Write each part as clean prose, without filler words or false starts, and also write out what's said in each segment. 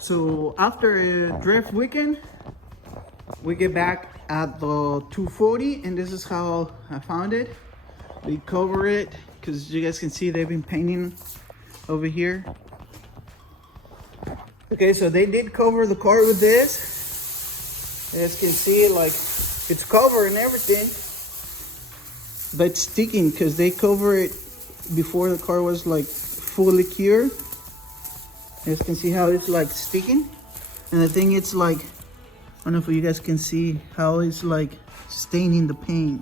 So after a drift weekend, we get back at the 240, and this is how I found it. They cover it because you guys can see they've been painting over here. Okay, so they did cover the car with this. You guys can see it, like it's covered and everything, but it's sticking because they cover it before the car was like fully cured. You guys can see how it's like sticking, and I think it's like, I don't know if you guys can see how it's like staining the paint.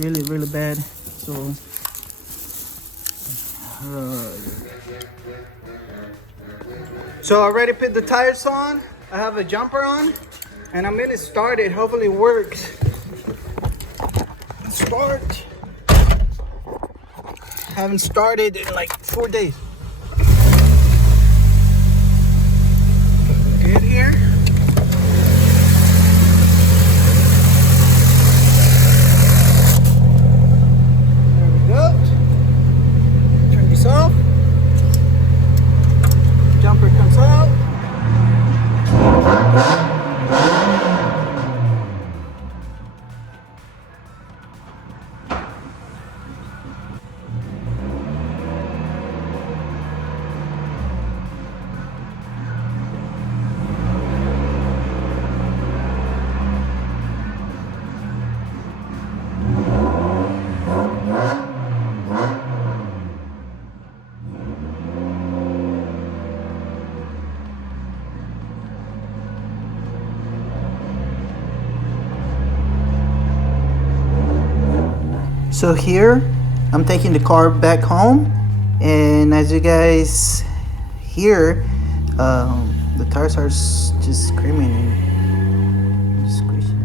Really, really bad. So I already put the tires on. I have a jumper on, and I'm gonna start it. Hopefully it works. Start. Haven't started in like 4 days. Good here. There we go. Turn this off. Jumper comes out. So here, I'm taking the car back home, and as you guys hear, the tires are just screaming and squishing.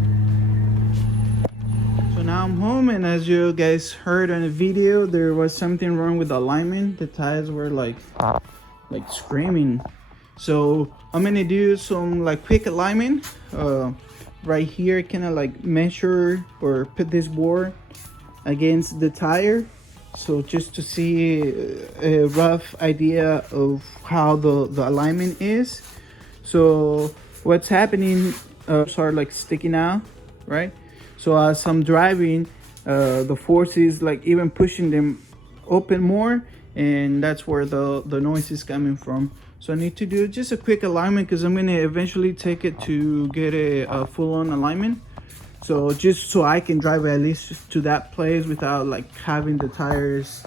So now I'm home, and as you guys heard on the video, there was something wrong with the alignment. The tires were like screaming. So I'm gonna do some like quick alignment. Right here, kind of like measure or put this board against the tire, so just to see a rough idea of how the alignment is. So what's happening, are like sticking out, right? So as I'm driving, the force is like even pushing them open more, and that's where the noise is coming from. So I need to do just a quick alignment because I'm gonna eventually take it to get a full-on alignment. So just so I can drive at least to that place without like having the tires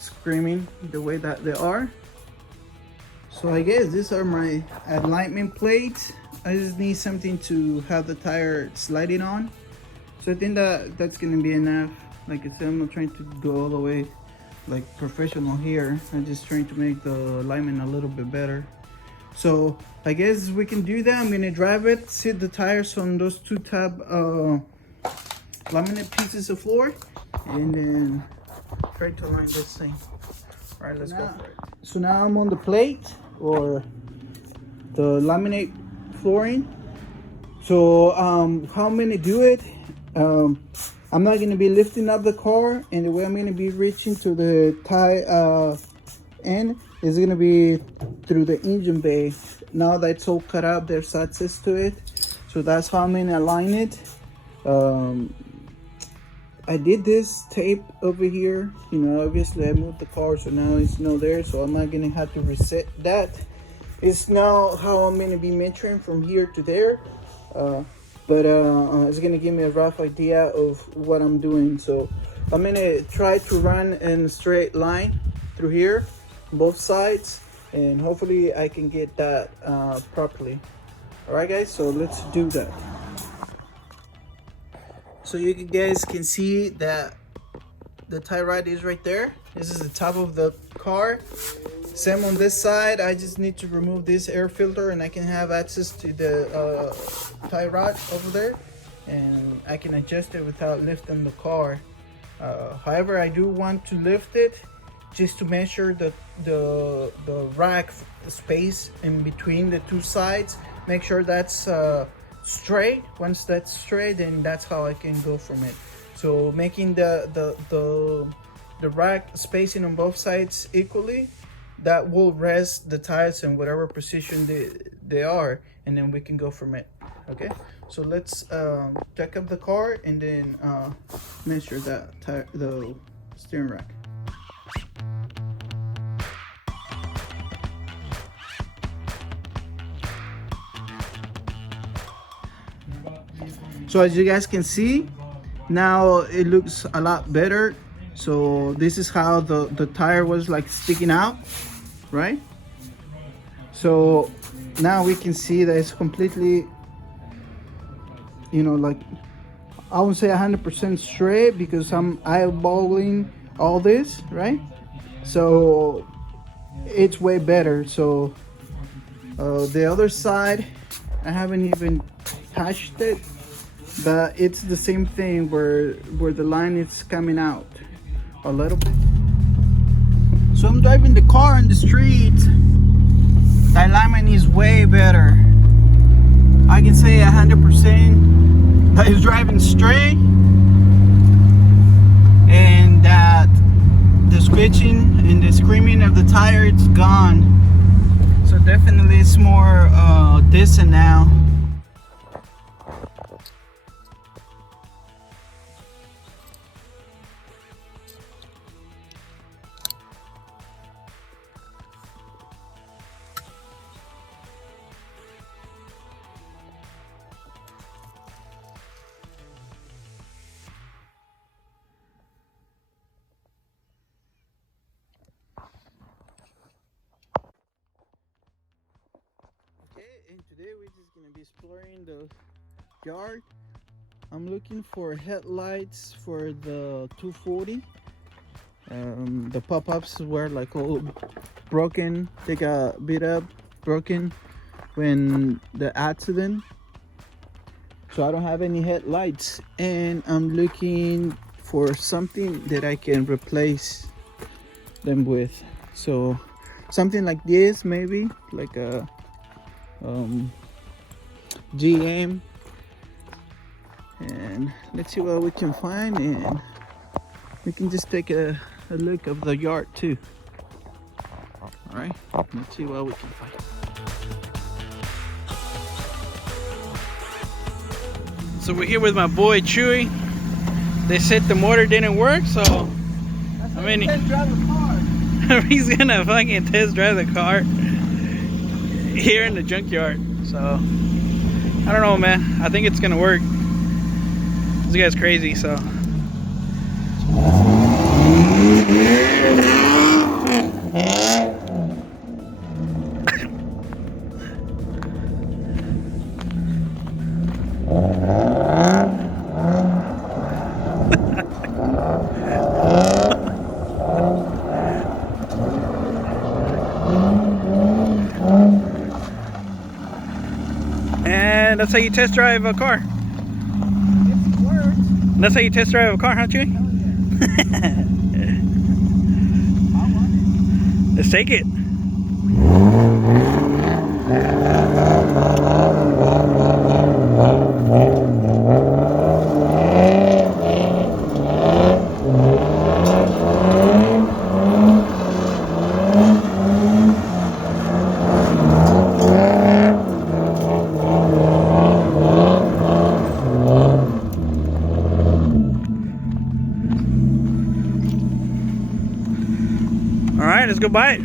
screaming the way that they are. So I guess these are my alignment plates. I just need something to have the tire sliding on. So I think that's gonna be enough. Like I said, I'm not trying to go all the way like professional here. I'm just trying to make the alignment a little bit better. So I guess we can do that. I'm gonna drive it, sit the tires on those two tab laminate pieces of floor, and then try to align this thing. All right, let's go for it. So now I'm on the plate or the laminate flooring. So how I'm gonna do it, I'm not gonna be lifting up the car, and the way I'm gonna be reaching to the tie end is gonna be through the engine bay. Now that's all cut out, there's access to it, so that's how I'm gonna align it. I did this tape over here, you know, obviously I moved the car, so now it's not there, so I'm not gonna have to reset that. It's now how I'm gonna be measuring from here to there, but it's gonna give me a rough idea of what I'm doing. So I'm gonna try to run in a straight line through here, both sides, and hopefully I can get that properly. All right guys, so let's do that. So you guys can see that the tie rod is right there. This is the top of the car. Same on this side. I just need to remove this air filter, and I can have access to the tie rod over there, and I can adjust it without lifting the car. However, I do want to lift it just to measure the rack space in between the two sides. Make sure that's straight. Once that's straight, then that's how I can go from it. So making the rack spacing on both sides equally, that will rest the tires in whatever position they are, and then we can go from it. Okay, so let's check up the car and then measure that tire, the steering rack. So as you guys can see, now it looks a lot better. So this is how the tire was like sticking out, right? So now we can see that it's completely, you know, like, I won't say 100% straight because I'm eyeballing all this, right? So it's way better. So the other side, I haven't even touched it, but it's the same thing where the line is coming out a little bit. So I'm driving the car on the street. The alignment is way better. I can say 100% that it's driving straight, and that the scratching and the screaming of the tire, it's gone. So definitely it's more decent now. And today we're just gonna be exploring the yard. I'm looking for headlights for the 240. The pop-ups were like all broken. They got beat up, broken when the accident. So I don't have any headlights, and I'm looking for something that I can replace them with. So something like this, maybe like a GM, and let's see what we can find, and we can just take a look of the yard too. All right, let's see what we can find. So we're here with my boy Chewy. They said the motor didn't work, so I mean, he's gonna fucking test drive the car here in the junkyard. So I don't know, man. I think it's gonna work. This guy's crazy, so. And that's how you test drive a car. That's how you test drive a car, huh, Chewy? Let's take it. Let's go buy it.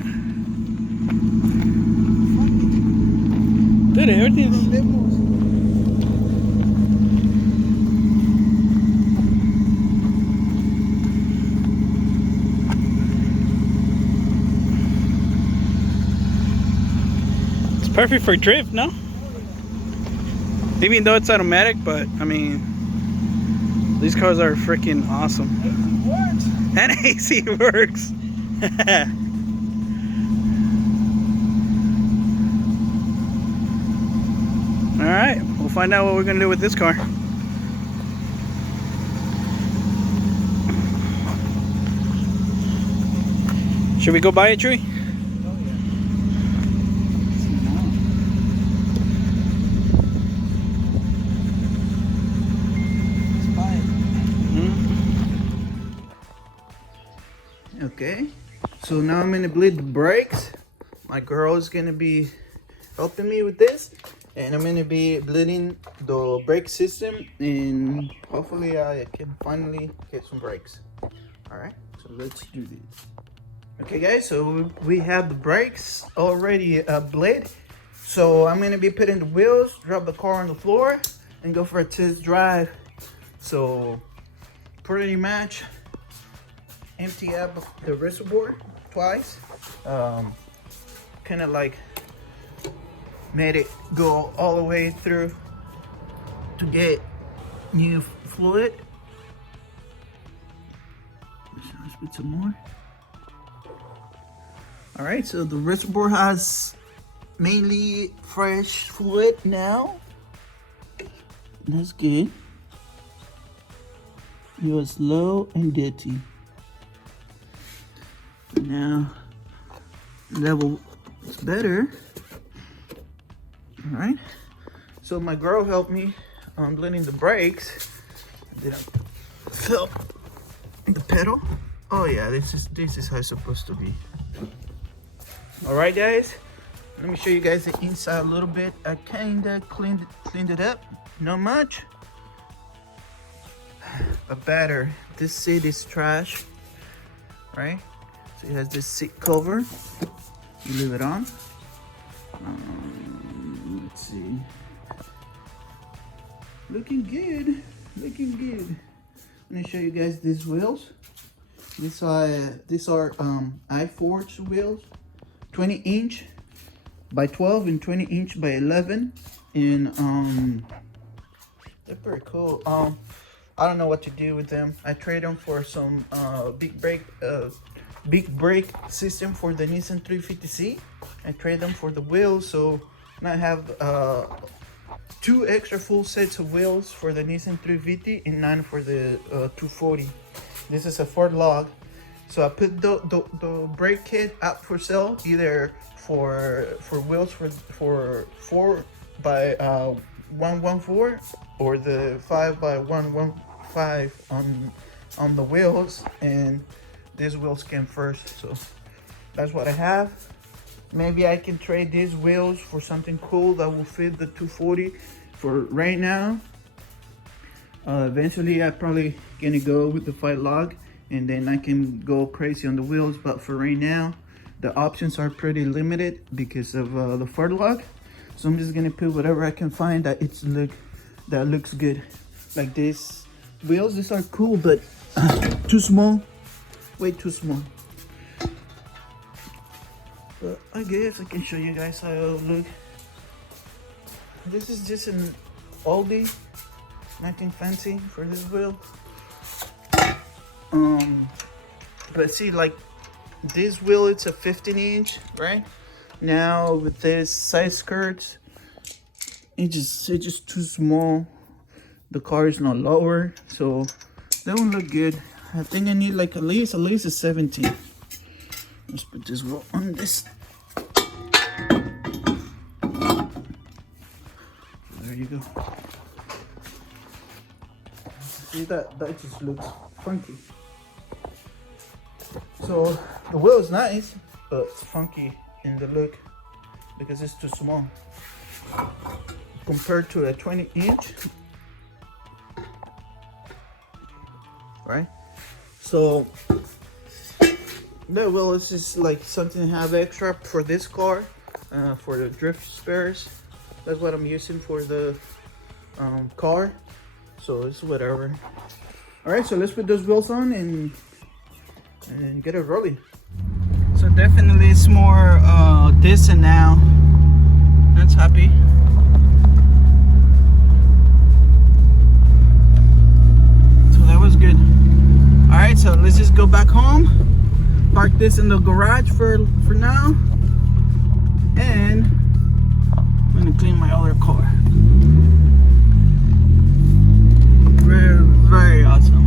Dude, everything's... It's perfect for drift, no? Even though it's automatic, but I mean, these cars are freaking awesome. And AC works. Alright, we'll find out what we're going to do with this car. Should we go buy it, Chewy? Oh, yeah. Let's buy it. Okay, so so now I'm gonna bleed the brakes. My girl is gonna be helping me with this, and I'm gonna be bleeding the brake system, and hopefully I can finally get some brakes. All right, so let's do this. Okay guys, so we have the brakes already bled. So I'm gonna be putting the wheels, drop the car on the floor, and go for a test drive. So pretty much empty up the reservoir twice. Kind of like made it go all the way through to get new fluid. Let's put some more. All right, so the reservoir has mainly fresh fluid now. That's good. It was low and dirty. Now level is better. All right, so my girl helped me on blending the brakes. I didn't fill the pedal. Oh yeah, this is how it's supposed to be. All right guys, let me show you guys the inside a little bit. I kinda cleaned it up, not much, but better. This seat is trash, right? So it has this seat cover. You leave it on. Let's see. Looking good, looking good. Let me show you guys these wheels. These are iForge wheels, 20-inch by 12 and 20-inch by 11, and they're pretty cool. I don't know what to do with them. I trade them for some big brake system for the Nissan 350Z. I trade them for the wheels, so now I have 2 extra full sets of wheels for the Nissan 350 and 9 for the 240. This is a Ford log, so I put the brake kit out for sale, either for wheels for 4 by 114 or the 5 by 115 on the wheels, and these wheels came first, so that's what I have. Maybe I can trade these wheels for something cool that will fit the 240 for right now. Eventually I probably gonna go with the 5 log, and then I can go crazy on the wheels, but for right now the options are pretty limited because of the Ford log. So I'm just gonna put whatever I can find that looks good. Like these wheels, these are cool, but too small, way too small. But I guess I can show you guys how it look. This is just an oldie, nothing fancy for this wheel. But see, like this wheel, it's a 15-inch, right? Now with this side skirts, it's just too small. The car is not lower, so that won't look good. I think I need like at least a 17. Let's put this wheel on this. There you go. See that just looks funky. So the wheel is nice, but it's funky in the look because it's too small compared to a 20-inch, right? So that wheel is just like something to have extra for this car, for the drift spares. That's what I'm using for the car, so it's whatever. All right, so let's put those wheels on and get it rolling. So definitely it's more decent now. That's happy. So that was good. All right, so let's just go back home, park this in the garage for now, and I'm gonna clean my other car. Very, very awesome.